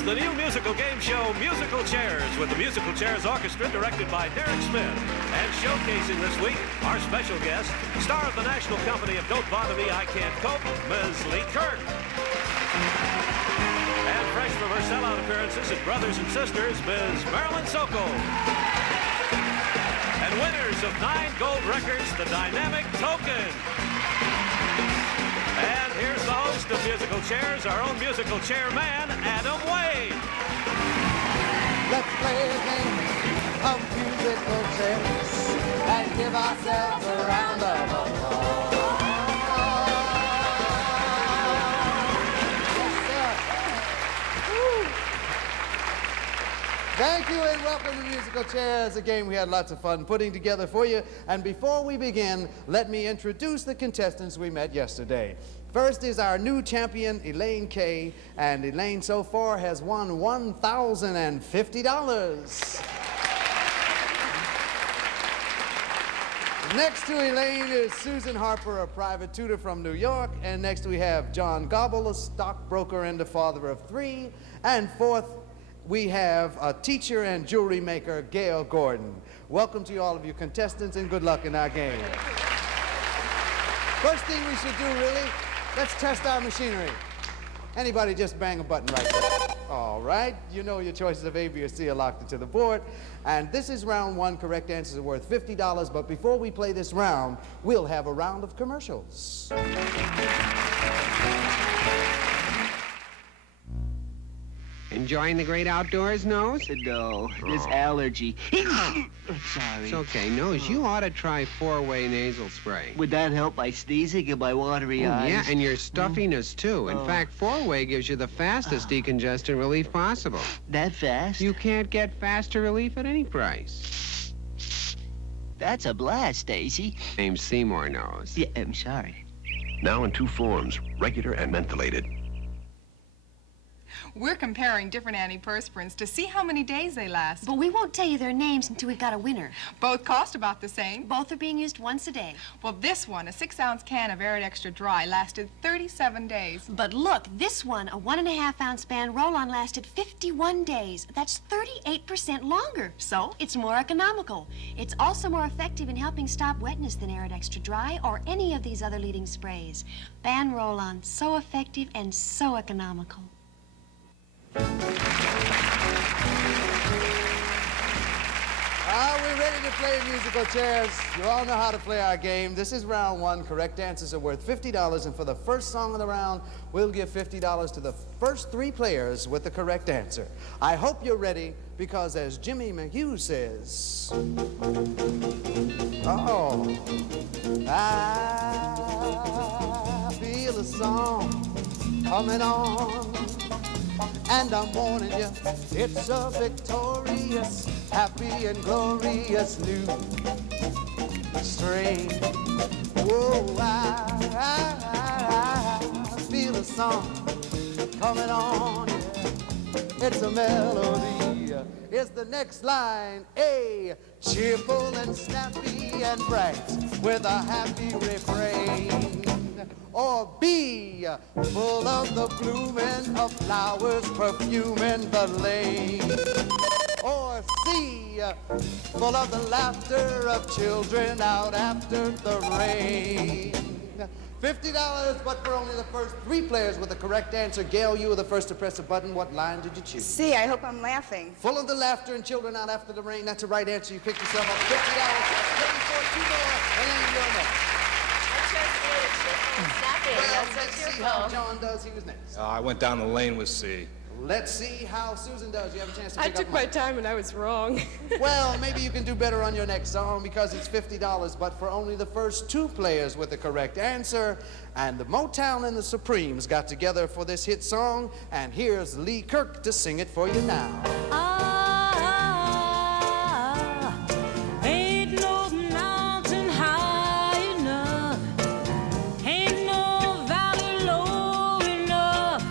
It's the new musical game show, Musical Chairs, with the Musical Chairs Orchestra, directed by Derek Smith. And showcasing this week, our special guest, star of the National Company of Don't Bother Me, I Can't Cope, Ms. Kirk. And fresh from her sellout appearances at Brothers and Sisters, Ms. Marilyn Sokol. And winners of 9 gold records, the dynamic Token. And here's the host of Musical Chairs, our own musical chairman, Adam Wade. Let's play a game of musical chairs and give ourselves a round of applause. Yes, sir. Woo. Thank you and welcome to Musical Chairs, a game we had lots of fun putting together for you. And before we begin, let me introduce the contestants we met yesterday. First is our new champion, Elaine Kay, and Elaine so far has won $1,050. Next to Elaine is Susan Harper, a private tutor from New York, and next we have John Gobble, a stockbroker and a father of 3, and fourth, we have a teacher and jewelry maker, Gail Gordon. Welcome to all of you contestants, and good luck in our game. First thing we should do, really, let's test our machinery. Anybody just bang a button right there. All right, you know your choices of A, B, or C are locked into the board. And this is round 1. Correct answers are worth $50. But before we play this round, we'll have a round of commercials. Enjoying the great outdoors, Nose? No, this allergy. Sorry. It's okay, Nose. You ought to try 4-way nasal spray. Would that help my sneezing and my watery eyes? Yeah, and your stuffiness, too. In fact, 4-way gives you the fastest decongestant relief possible. That fast? You can't get faster relief at any price. That's a blast, Stacy. Name's Seymour, Nose. Yeah, I'm sorry. Now in 2 forms, regular and mentholated. We're comparing different antiperspirants to see how many days they last. But we won't tell you their names until we've got a winner. Both cost about the same. Both are being used once a day. Well, this one, a 6-ounce can of Arid Extra Dry, lasted 37 days. But look, this one, a 1.5-ounce band roll-on, lasted 51 days. That's 38% longer. So it's more economical. It's also more effective in helping stop wetness than Arid Extra Dry or any of these other leading sprays. Band roll-on, so effective and so economical. Are we ready to play Musical Chairs? You all know how to play our game. This is round 1. Correct answers are worth $50, and for the first song of the round, we'll give $50 to the first 3 players with the correct answer. I hope you're ready, because as Jimmy McHugh says, I feel a song coming on. And I'm warning you, it's a victorious, happy and glorious new strain. Whoa, I feel a song coming on, yeah. It's a melody. It's the next line, A, cheerful and snappy and bright, with a happy refrain. Or B, full of the blooming of flowers perfuming the lane. Or C, full of the laughter of children out after the rain. $50, but for only the first 3 players with the correct answer. Gail, you were the first to press a button. What line did you choose? C, I hope I'm laughing. Full of the laughter and children out after the rain. That's the right answer. You picked yourself up $50. Looking for 2 more, and then you're next. Well, let's see how John does. He was next. I went down the lane with C. Let's see how Susan does. You have a chance to pick I took my time and I was wrong. Well, maybe you can do better on your next song because it's $50, but for only the first 2 players with the correct answer. And the Motown and the Supremes got together for this hit song, and here's Lee Kirk to sing it for you now. Ain't no mountain high enough, ain't no valley low enough,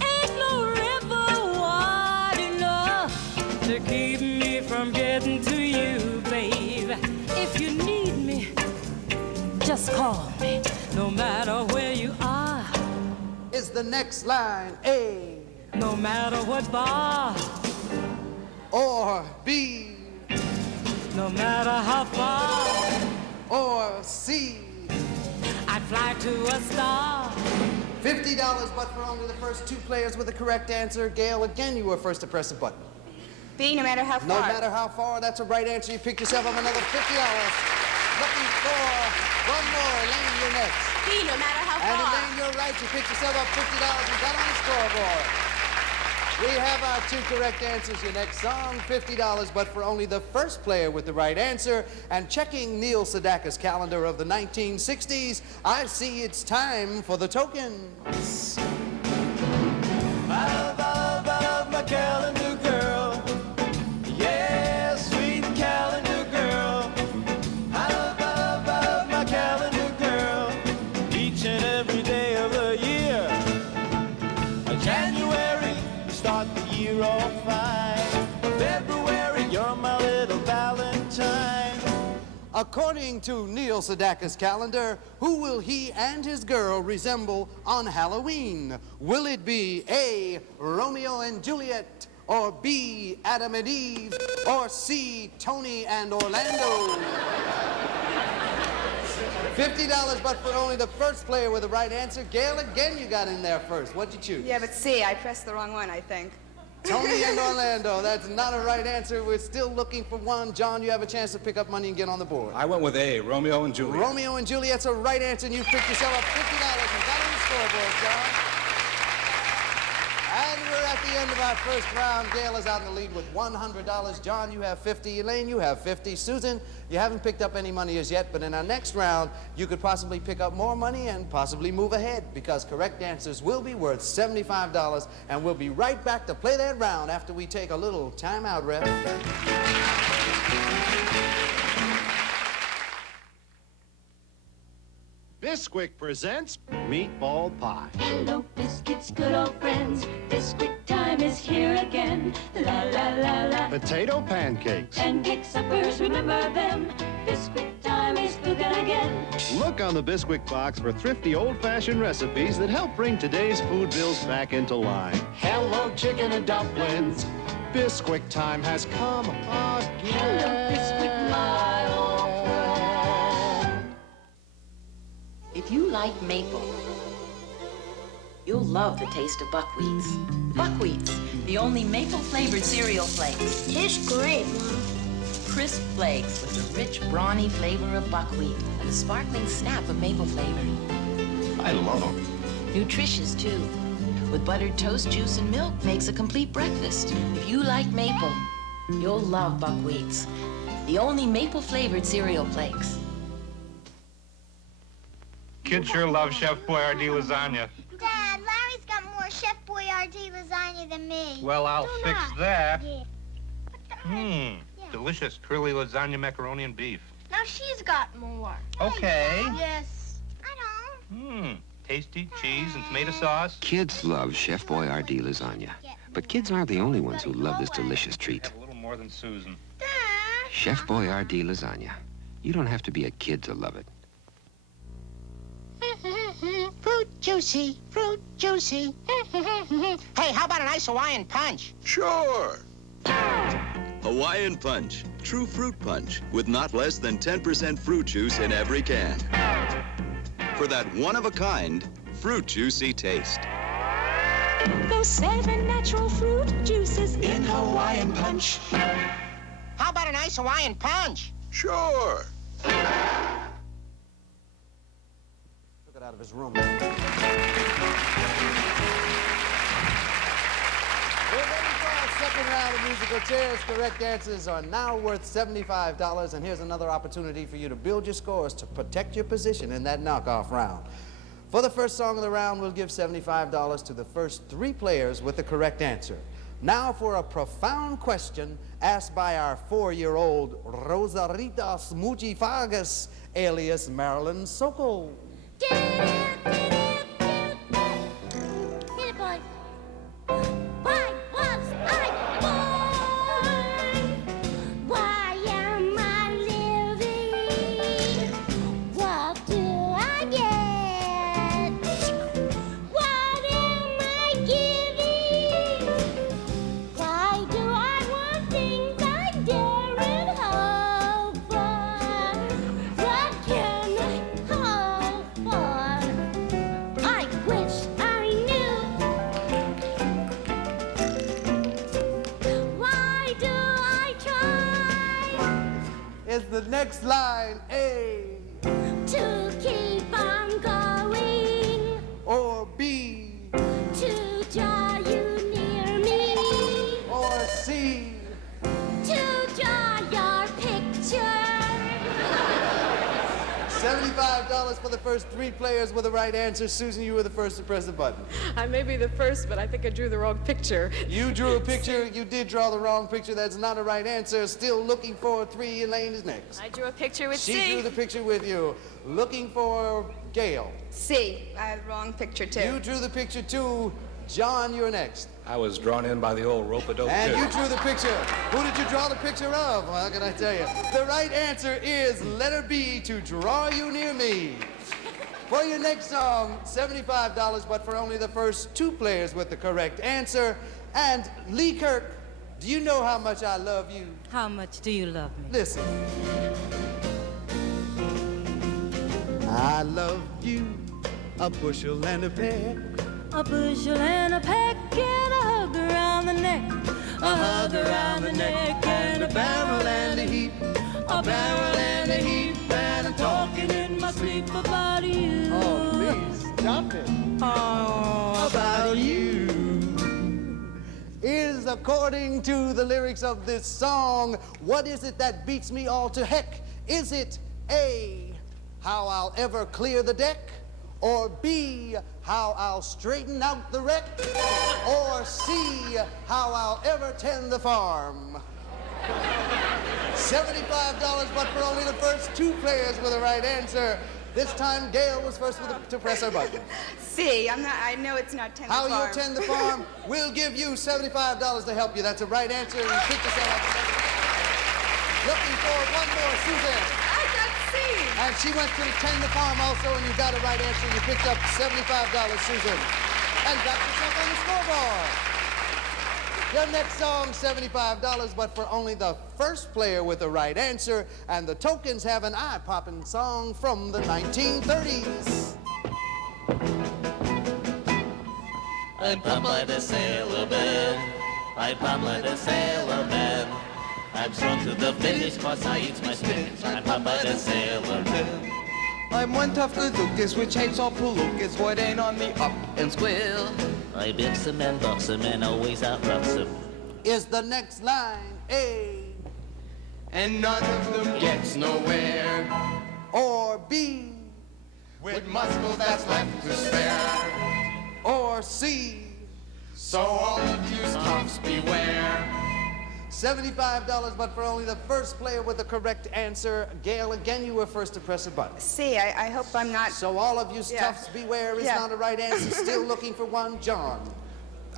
ain't no river wide enough to keep me from getting to you, babe. If you need me, just call me, no matter where you are. Is the next line A, no matter what bar, or B, no matter how far, or C? I'd fly to a star. $50, but for only the first two players with the correct answer. Gail, again, you were first to press the button. B, no matter how far. No matter how far, that's a right answer. You picked yourself up another $50. Looking for one more. Elaine, you're next. B, no matter how And far. Elaine, you're right. You picked yourself up $50 and got on the scoreboard. We have our two correct answers. Your next song, $50, but for only the first player with the right answer. And checking Neil Sedaka's calendar of the 1960s, I see it's time for the tokens. I love my calendar girl. Yeah, sweet calendar girl. I love my calendar girl. Each and every day of the year. January, you start the year off fine. February, you're my little Valentine. According to Neil Sedaka's calendar, who will he and his girl resemble on Halloween? Will it be A, Romeo and Juliet, or B, Adam and Eve, or C, Tony and Orlando? $50, but for only the first player with the right answer. Gail, again, you got in there first. What'd you choose? Yeah, but C, I pressed the wrong one, I think. Tony and Orlando. That's not a right answer. We're still looking for one. John, you have a chance to pick up money and get on the board. I went with A, Romeo and Juliet. Romeo and Juliet's a right answer, and you picked yourself up $50 and got on the scoreboard, John. And we're at the end of our first round. Gail is out in the lead with $100. John, you have 50. Elaine, you have 50. Susan, you haven't picked up any money as yet, but in our next round, you could possibly pick up more money and possibly move ahead, because correct answers will be worth $75, and we'll be right back to play that round after we take a little timeout rest. Bisquick presents Meatball Pie. Hello, biscuits, good old friends. Bisquick time is here again. La la la la. Potato pancakes. Pancake suppers, remember them. Bisquick time is cooking again. Look on the Bisquick box for thrifty old-fashioned recipes that help bring today's food bills back into line. Hello, chicken and dumplings. Bisquick time has come again. Hello, Bisquick, my old friend. If you like maple, you'll love the taste of Buc Wheats. Buc Wheats, the only maple-flavored cereal flakes. Tastes great, Mom. Crisp flakes with the rich, brawny flavor of buckwheat and the sparkling snap of maple flavor. I love them. Nutritious, too. With buttered toast, juice, and milk makes a complete breakfast. If you like maple, you'll love Buc Wheats, the only maple-flavored cereal flakes. Kids sure love Chef Boy-ar-dee lasagna. Dad, Larry's got more Chef Boy-ar-dee lasagna than me. Well, I'll fix that. Yeah. Delicious curly lasagna, macaroni, and beef. Now she's got more. Okay. Yes. I know. Tasty cheese and tomato sauce. Kids love Chef Boy-ar-dee lasagna. But kids aren't the only ones who love this delicious treat. A little more than Susan. Chef Boy-ar-dee lasagna. You don't have to be a kid to love it. Fruit juicy, fruit juicy. Hey, how about a nice Hawaiian Punch? Sure. Hawaiian Punch, true fruit punch with not less than 10% fruit juice in every can. For that one-of-a-kind, fruit juicy taste. Those 7 natural fruit juices in Hawaiian Punch. How about a nice Hawaiian Punch? Sure. Out of his room. Second round of musical chairs. Correct answers are now worth $75, and here's another opportunity for you to build your scores to protect your position in that knockoff round. For the first song of the round, we'll give $75 to the first 3 players with the correct answer. Now for a profound question asked by our 4-year-old Rosarita Smoochie Fargas, alias Marilyn Sokol. Hit it, boy. Why was I born? Why am I living? What do I get? What am I giving? next line A? To keep on going. Or B? To draw you near me. Or C? To draw your picture. $75 for the first 3 players with the right answer. Susan, you were the first to press the button. I may be the first, but I think I drew the wrong picture. You drew a picture. You did draw the wrong picture. That's not a right answer. Still looking for 3. Elaine is next. I drew a picture with She C. drew the picture with you. Looking for Gail. C. I had the wrong picture, too. You drew the picture too. John, you're next. I was drawn in by the old rope-a-dope, And too. you drew the picture. Who did you draw the picture of? Well, how can I tell you? The right answer is letter B, to draw you near me. For your next song, $75, but for only the first 2 players with the correct answer. And Lee Kirk, do you know how much I love you? How much do you love me? Listen. I love you, a bushel and a peck. A bushel and a peck and a hug around the neck. A hug around the neck and a barrel and a heap. A barrel and a heap and I'm talking in my sleep about you. Oh, please, stop it. Oh, About you. Is, according to the lyrics of this song, what is it that beats me all to heck? Is it A, how I'll ever clear the deck? Or B, how I'll straighten out the wreck? Or C, how I'll ever tend the farm? $75, but for only the first 2 players with the right answer. This time, Gail was first to press her button. C. I know it's not tend How the farm. you'll tend the farm? We'll give you $75 to help you. That's a right answer. And you pick yourself up. Looking for one more, Suzanne. I got C. And she went to tend the farm also, and you got a right answer. You picked up $75, Susan. And got yourself on the scoreboard. Your next song, $75, but for only the first player with the right answer. And the Tokens have an eye-popping song from the 1930s. I'm pumped by the sailor man. I'm pumped by the sailor man. I'm strong to the finish, cause I eat my spinach. I'm pumped by the sailor man. I'm one tough good Lucas, which hates all Lucas. What ain't on the up and squeal? I bips him and bucks him and always outruns him. Is the next line A? And none of them gets nowhere. Or B? With muscle that's left to spare. Or C? So all of you toughs beware. $75, but for only the first player with the correct answer. Gail, again, you were first to press a button. C. I hope I'm not... So all of you Yeah. toughs beware is Yeah. not a right answer. Still looking for one. John.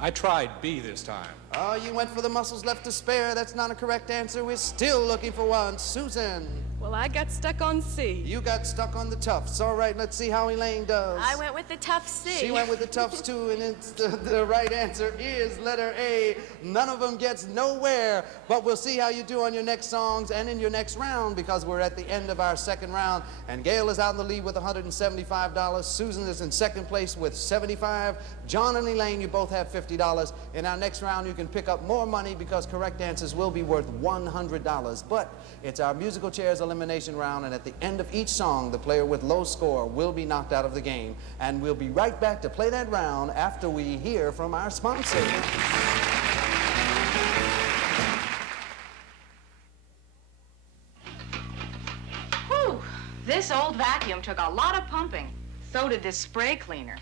I tried B this time. Oh, you went for the muscles left to spare. That's not a correct answer. We're still looking for one. Susan. Well, I got stuck on C. You got stuck on the toughs. All right, let's see how Elaine does. I went with the tough C. She went with the toughs too, and it's the right answer is letter A. None of them gets nowhere, but we'll see how you do on your next songs and in your next round, because we're at the end of our second round, and Gail is out in the lead with $175. Susan is in second place with $75. John and Elaine, you both have $50. In our next round, you can pick up more money because correct answers will be worth $100. But it's our musical chairs elimination round, and at the end of each song, the player with low score will be knocked out of the game. And we'll be right back to play that round after we hear from our sponsor. Whew, this old vacuum took a lot of pumping. So did this spray cleaner.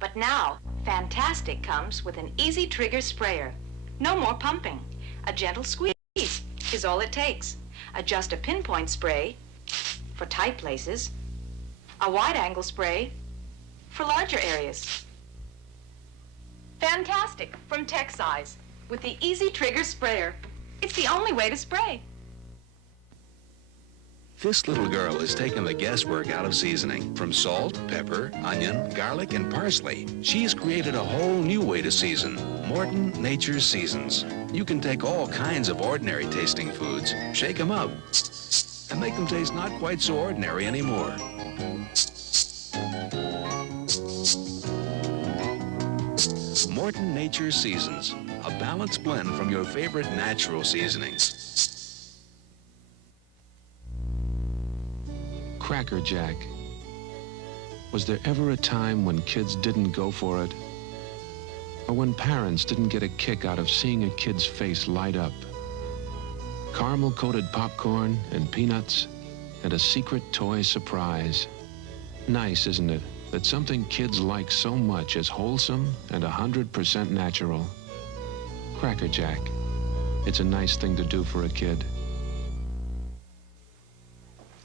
But now, Fantastik comes with an easy trigger sprayer. No more pumping. A gentle squeeze is all it takes. Just a pinpoint spray for tight places. A wide-angle spray for larger areas. Fantastik from Texsize with the easy trigger sprayer. It's the only way to spray. This little girl has taken the guesswork out of seasoning. From salt, pepper, onion, garlic, and parsley, she's created a whole new way to season. Morton Nature's Seasons. You can take all kinds of ordinary tasting foods, shake them up, and make them taste not quite so ordinary anymore. Morton Nature's Seasons. A balanced blend from your favorite natural seasonings. Cracker Jack. Was there ever a time when kids didn't go for it? Or when parents didn't get a kick out of seeing a kid's face light up? Caramel-coated popcorn and peanuts and a secret toy surprise. Nice, isn't it, that something kids like so much is wholesome and 100% natural? Cracker Jack. It's a nice thing to do for a kid.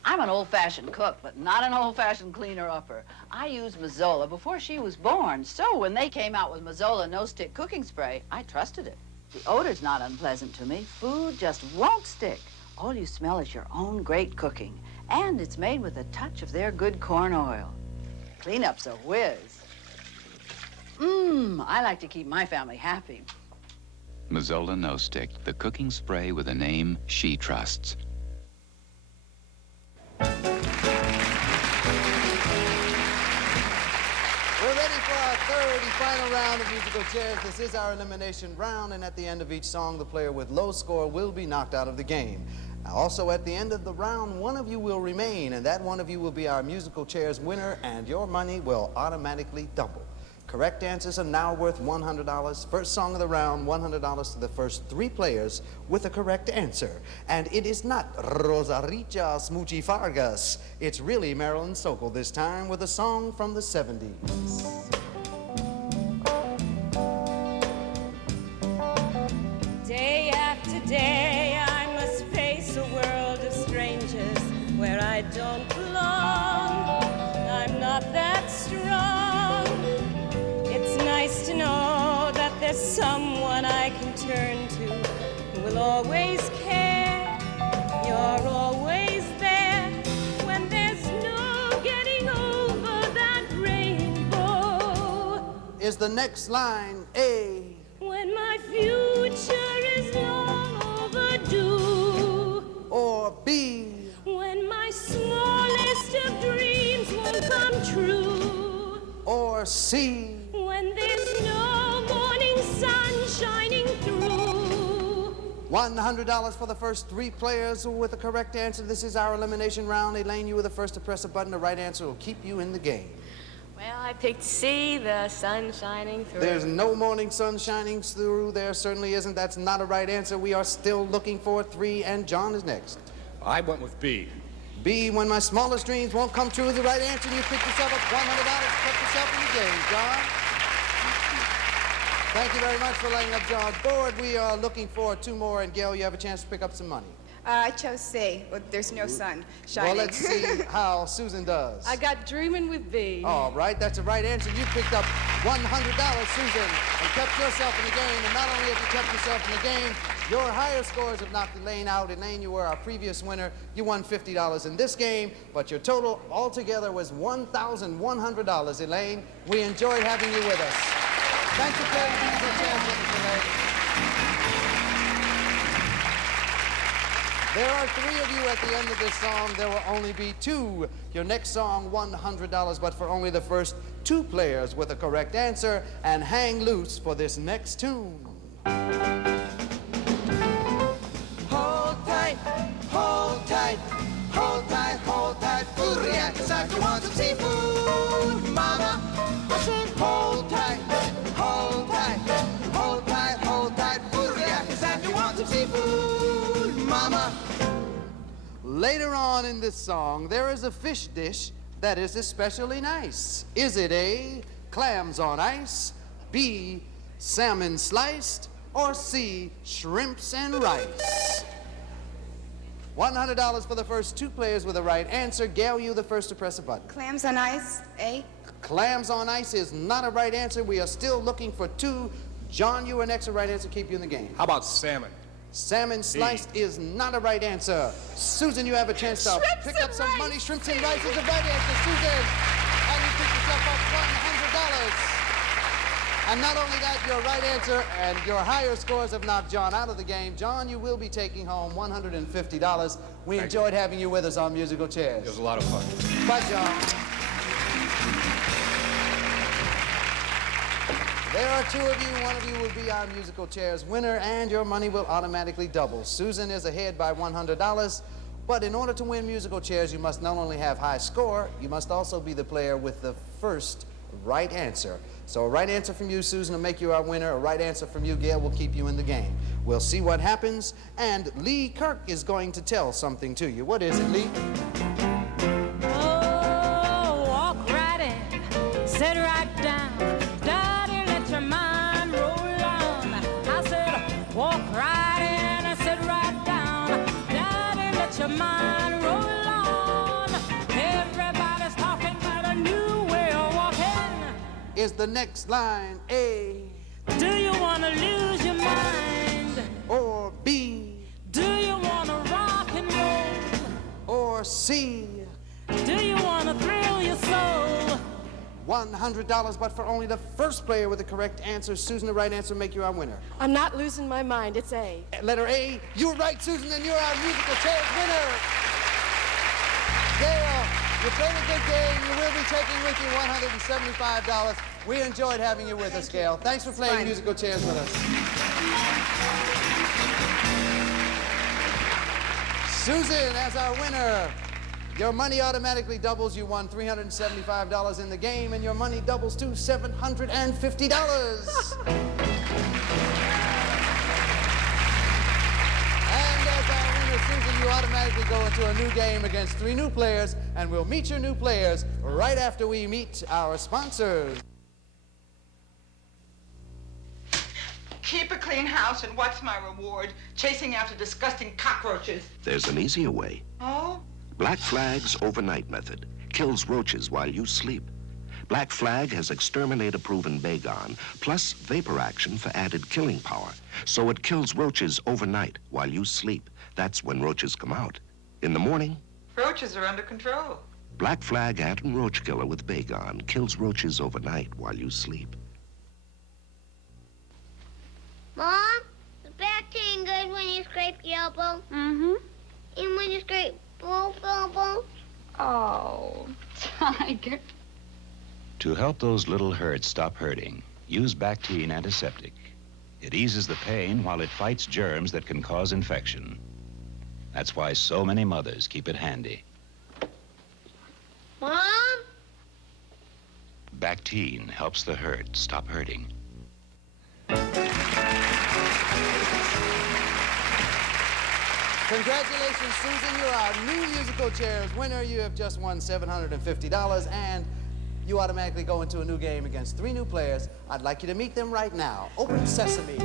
I'm an old-fashioned cook, but not an old-fashioned cleaner-upper. I used Mazola before she was born, so when they came out with Mazola No Stick cooking spray, I trusted it. The odor's not unpleasant to me. Food just won't stick. All you smell is your own great cooking, and it's made with a touch of their good corn oil. Cleanup's a whiz. I like to keep my family happy. Mazola No Stick, the cooking spray with a name she trusts. We're ready for our third and final round of musical chairs. This is our elimination round, and at the end of each song, the player with low score will be knocked out of the game. Also, at the end of the round, one of you will remain, and that one of you will be our musical chairs winner, and your money will automatically double. Correct answers are now worth $100. First song of the round, $100 to the first 3 players with a correct answer. And it is not Rosaricha Smoochie Fargas. It's really Marilyn Sokol this time with a song from the 70s. Day after day, I must face a world of strangers where I don't belong. I'm not that strong. It's nice to know that there's someone I can turn to who will always care. You're always there when there's no getting over that rainbow. Is the next line A? When my future is long overdue. Or B? When my smallest of dreams won't come true. Or C? When there's no morning sun shining through. $100 for the first 3 players with the correct answer. This is our elimination round. Elaine, you were the first to press a button. The right answer will keep you in the game. Well, I picked C, the sun shining through. There's no morning sun shining through. There certainly isn't. That's not a right answer. We are still looking for 3, and John is next. I went with B. B, when my smallest dreams won't come true, is the right answer. You picked yourself up $100, kept yourself in the game, John. Thank you very much for lighting up John's board. We are looking for 2 more, and Gail, you have a chance to pick up some money. I chose C. Well, there's no sun shining. Well, let's see how Susan does. I got dreaming with B. All right, that's the right answer. You picked up $100, Susan, and kept yourself in the game. And not only have you kept yourself in the game, your higher scores have knocked Elaine out. Elaine, you were our previous winner. You won $50 in this game, but your total altogether was $1,100. Elaine, we enjoyed having you with us. Thanks for playing musical chairs with us, Elaine. There are 3 of you at the end of this song. There will only be 2. Your next song, $100, but for only the first 2 players with a correct answer. And hang loose for this next tune. Hold tight, hold tight, hold tight, hold tight. Food reacts like you want some seafood, mama. I said hold tight, hold tight, hold tight, hold tight. Food reacts like you want some seafood, mama. Later on in this song, there is a fish dish that is especially nice. Is it A, clams on ice, B, salmon sliced, or C, shrimps and rice? $100 for the first 2 players with the right answer. Gail, you the first to press a button. Clams on ice, A. Clams on ice is not a right answer. We are still looking for 2. John, you are next. A right answer, keep you in the game. How about salmon? Salmon sliced is not a right answer. Susan, you have a chance to pick up some money. Shrimps and rice is the right answer, Susan. And you pick yourself up $100. And not only that, your right answer and your higher scores have knocked John out of the game. John, you will be taking home $150. We enjoyed having you with us on Musical Chairs. It was a lot of fun. Bye, John. There are 2 of you. One of you will be our Musical Chairs winner, and your money will automatically double. Susan is ahead by $100, but But in order to win musical chairs, you must not only have high score, you must also be the player with the first right answer. So a right answer from you, Susan, will make you our winner. A right answer from you, Gail, will keep you in the game. We'll see what happens, and Lee Kirk is going to tell something to you. What is it, Lee? Oh, walk right in, sit right down. Daddy, let your mind roll on. I said, walk right in and sit right down. Daddy, let your mind roll on. Everybody's talking about a new way of walking. Is the next line A? Do you want to lose your mind? Or B? Do you want to rock and roll? Or C? Do you want to thrill your soul? $100, but for only the first player with the correct answer. Susan, the right answer will make you our winner. I'm not losing my mind. It's A. Letter A. You're right, Susan, and you're our musical chairs winner. Gail, you played a good game. You will be taking with you $175. We enjoyed having you with us, Gail. Thanks for playing musical chairs with us. Susan, as our winner, your money automatically doubles. You won $375 in the game, and your money doubles to $750. And as our winner, Susan, you automatically go into a new game against 3 new players, and we'll meet your new players right after we meet our sponsors. Keep a clean house, and what's my reward? Chasing after disgusting cockroaches. There's an easier way. Oh? Black Flag's overnight method kills roaches while you sleep. Black Flag has exterminator-proven Baygon, plus vapor action for added killing power. So it kills roaches overnight while you sleep. That's when roaches come out. In the morning, Roaches are under control. Black Flag anti-roach killer with Baygon kills roaches overnight while you sleep. Mom, is Bactine good when you scrape your elbow? Mm-hmm. And when you scrape both elbows? Oh, Tiger. To help those little hurts stop hurting, use Bactine antiseptic. It eases the pain while it fights germs that can cause infection. That's why so many mothers keep it handy. Mom? Bactine helps the hurt stop hurting. Congratulations, Susan. You're our new musical chairs winner. You have just won $750, and you automatically go into a new game against 3 new players. I'd like you to meet them right now. Open sesame.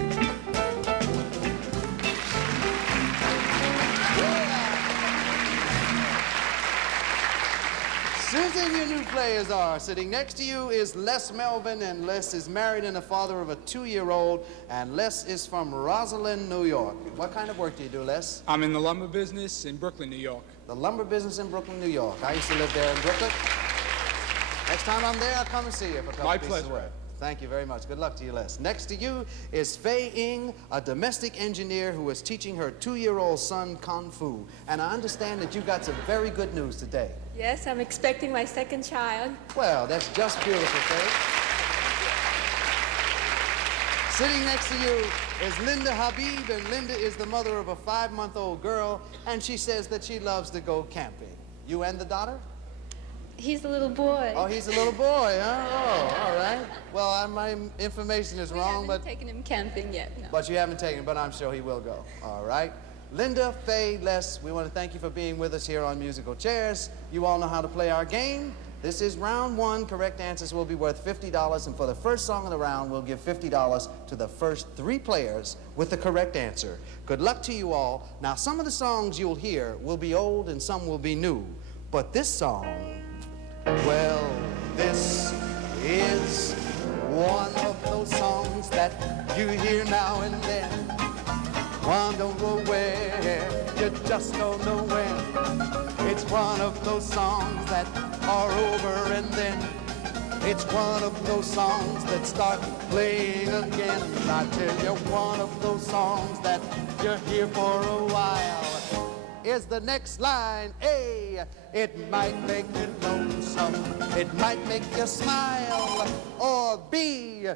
Susan, your new players are. Sitting next to you is Les Melvin, and Les is married and a father of a 2-year-old, and Les is from Roslyn, New York. What kind of work do you do, Les? I'm in the lumber business in Brooklyn, New York. The lumber business in Brooklyn, New York. I used to live there in Brooklyn. Next time I'm there, I'll come and see you for a couple My pieces of pleasure. work. Thank you very much. Good luck to you, Les. Next to you is Fei Ing, a domestic engineer who is teaching her 2-year-old son Kung Fu. And I understand that you got some very good news today. Yes, I'm expecting my second child. Well, that's just beautiful, Fei. Sitting next to you is Linda Habib, and Linda is the mother of a 5-month-old girl, and she says that she loves to go camping. You and the daughter? He's a little boy. Oh, he's a little boy, huh? Oh, all right. Well, my information is wrong, but... taken him camping yet, no. But you haven't taken him, but I'm sure he will go. All right. Linda, Faye, Les, we want to thank you for being with us here on Musical Chairs. You all know how to play our game. This is round 1. Correct answers will be worth $50, and for the first song of the round, we'll give $50 to the first 3 players with the correct answer. Good luck to you all. Now, some of the songs you'll hear will be old and some will be new, but this song, well, this is one of those songs that you hear now and then. One don't know where, you just don't know when. It's one of those songs that are over and then. It's one of those songs that start playing again. I tell you, one of those songs that you hear for a while. is the next line. A, it might make you lonesome, it might make you smile. Or B,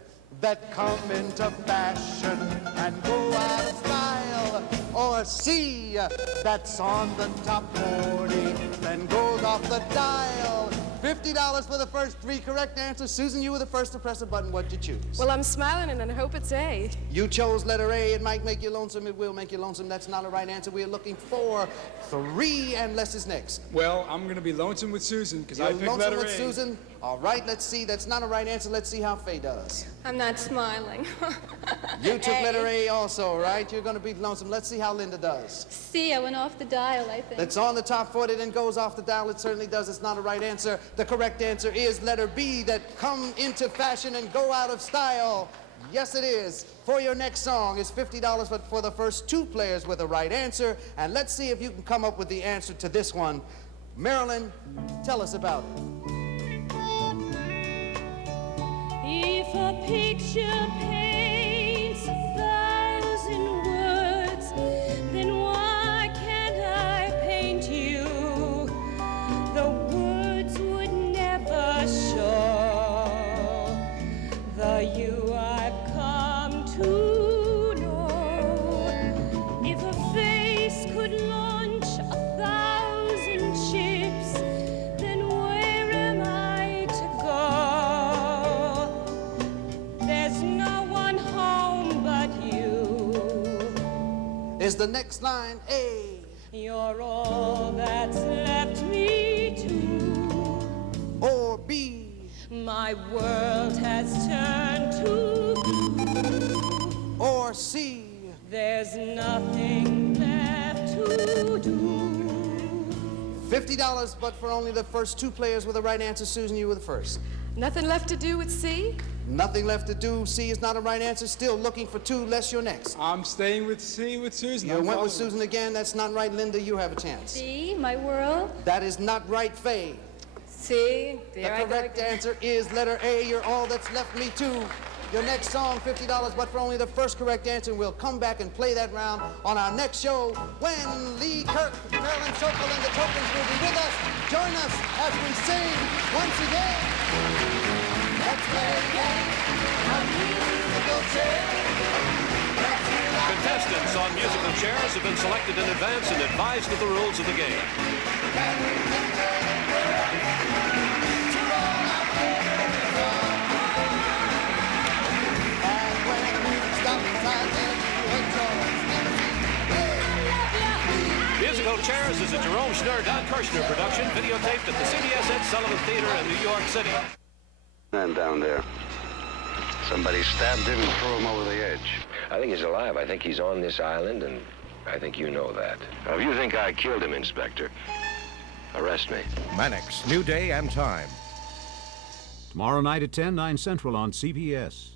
that come into fashion and go out of style. Or C, that's on the top 40, then goes off the dial. $50 for the first 3 correct answers. Susan, you were the first to press a button. What'd you choose? Well, I'm smiling and I hope it's A. You chose letter A. It might make you lonesome. It will make you lonesome. That's not a right answer. We're looking for 3, and Les is next. Well, I'm going to be lonesome with Susan because I You're picked lonesome letter with A. Susan? All right, let's see. That's not a right answer. Let's see how Faye does. I'm not smiling. You took letter A also, right? You're going to be lonesome. Let's see how Linda does. C, I went off the dial, I think. That's on the top 40, then goes off the dial. It certainly does. It's not a right answer. The correct answer is letter B, that come into fashion and go out of style. Yes, it is. For your next song is $50, but for the first 2 players with a right answer. And let's see if you can come up with the answer to this one. Marilyn, tell us about it. If a picture paints 1,000 words, then why can't I paint you? The words would never show the you I've come to know. If a face could launch 1,000 ships, then where am I to go? There's no one home but you. Is the next line A? You're all that's left me to. Or B? My world has turned to blue. Or C? There's nothing left to do. $50, but for only the first 2 players with the right answer. Susan, you were the first. Nothing left to do with C? Nothing left to do. C is not a right answer. Still looking for 2. Les, you're next. I'm staying with C with Susan. You went with Susan again. That's not right. Linda, you have a chance. D, my world. That is not right, Faye. C, there I The go correct again. answer is letter A. You're all that's left me to. Your next song, $50, but for only the first correct answer. We'll come back and play that round on our next show when Lee, Kirk, Marilyn, Sokol, and the Tokens will be with us. Join us as we sing once again. Let's play again. A musical chair. Contestants on musical chairs have been selected in advance and advised of the rules of the game. Musical Chairs is a Jerome Schnurr, Don Kirshner production, videotaped at the CBS Ed Sullivan Theater in New York City. Man down there. Somebody stabbed him and threw him over the edge. I think he's alive. I think he's on this island, and I think you know that. Now, if you think I killed him, Inspector, arrest me. Mannix, new day and time. Tomorrow night at 10, 9 Central on CBS.